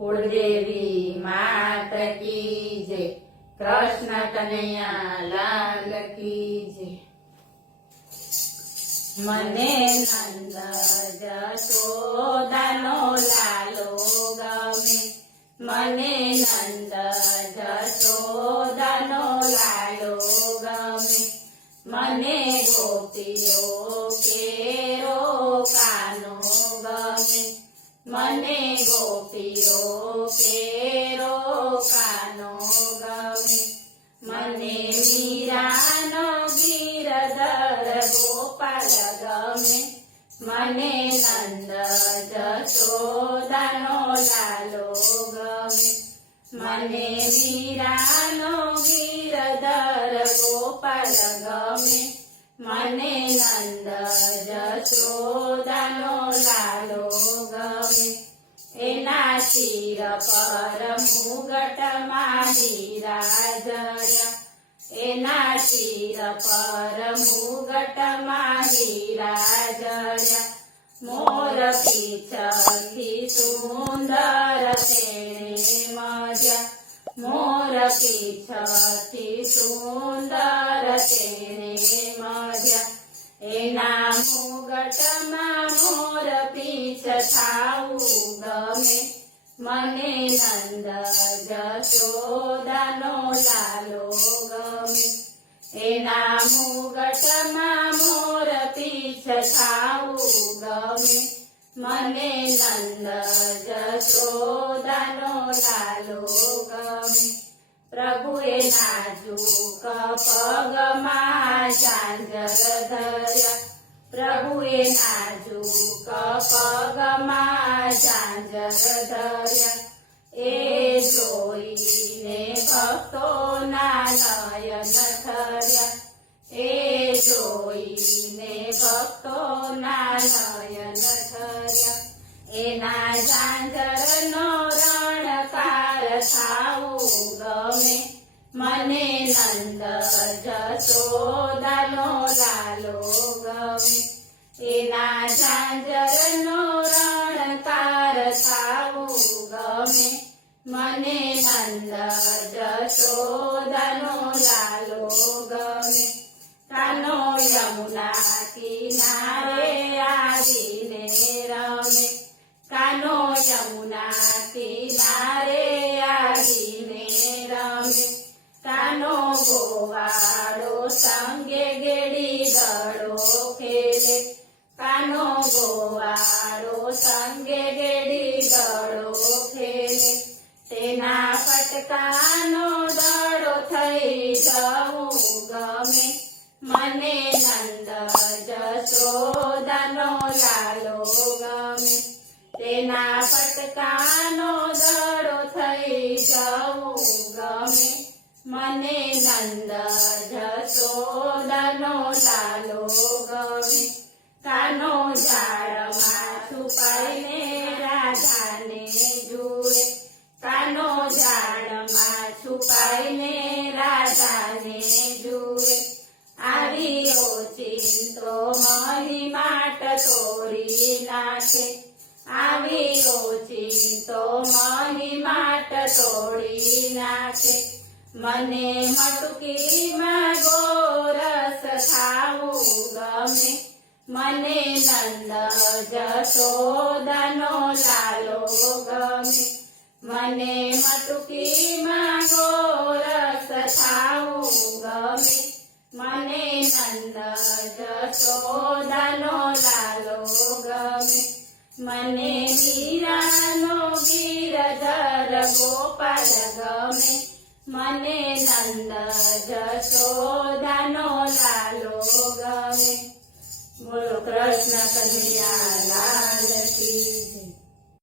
कुलदेवी मात की जय। कृष्ण कन्हैया लाल की जय। मने नंद जशोदानो लालो गमे। मने नंद जशोदानो लालो गमे। मने गोपीओ केरो कानो गमे। मने गोपीओ केरो कानो गमे। मने मीरानो गिरधर गोपाल गमे। मने नंद जशोदानो लालो गमे। मने मीरानो गिरधर गोपाल गमे। मने नंद जशोदानो लालो गमे। एना शिर पर मुगट हीरा जड्या। एना शिर पर मुगट हीरा जड्या। मोर पीछથી सुंदर तेणे मध्या। मोर पीछથી सुंदर तेणे मध्या। एना मुगटમાં मोर पीछ થાવું ગમે। મને નંદ જશોદાનો લાલો ગમે। એના મુગટમાં મોર પીછ થાવું ગમે। મને નંદ જશોદાનો લાલો ગમે। પ્રભુએ નાજુક પગમાં ઝાંઝર ધર્યા। પ્રભુએ નાજુક પગમાં ઝાંઝર ધર્યા। એ જોઈને ભક્તોના નયન ઠર્યા। એ જોઈને ભક્તોના નયન ઠર્યા। એના ઝાંઝરનો રણકાર થાવું ગમે। મને નંદ જશોદાનો લાલો ગમે। એના ઝાંઝરનો રણકાર થાવું ગમે। મને નંદ જશોદાનો લાલો ગમે। કાનો યમુના કિનારે આવીને રમે। કાનો યમુના કિનારે આવીને રમે। કાનો ગોવાળો સંગે ગેડી દડો ખેલે। કાનો ગોવાળો સંગે ગેડી દડો ખેલે। તેના પટકાનો દડો થઈ જવું ગમે। મને નંદ જશોદાનો લાલો ગમે। તેના પટકાનો દડો થઈ જવું ગમે। મને નંદ જશોદાનો લાલો ગમે। કાનો ઝાડમાં છુપાઈને રાધાને જુએ। કાનો ઝાડમાં છુપાઈને રાધાને જુએ। આવી ઓચિંતો મહિમાટ તોડી નાખે। આવી ઓચિંતો મહિમાટ તોડી નાખે। મને મટકીમાં ગોરસ થાવું ગમે। મને નંદ જશોદાનો લાલો ગમે। મને મટકીમાં ગોરસ થાવું ગમે। મને નંદ જશોદાનો લાલો ગમે। મને મીરાનો ગિરધર ગોપાલ ગમે। મને નંદ જશોદાનો લાલો ગમે। બોલો કૃષ્ણ કન્હૈયા લાલ કી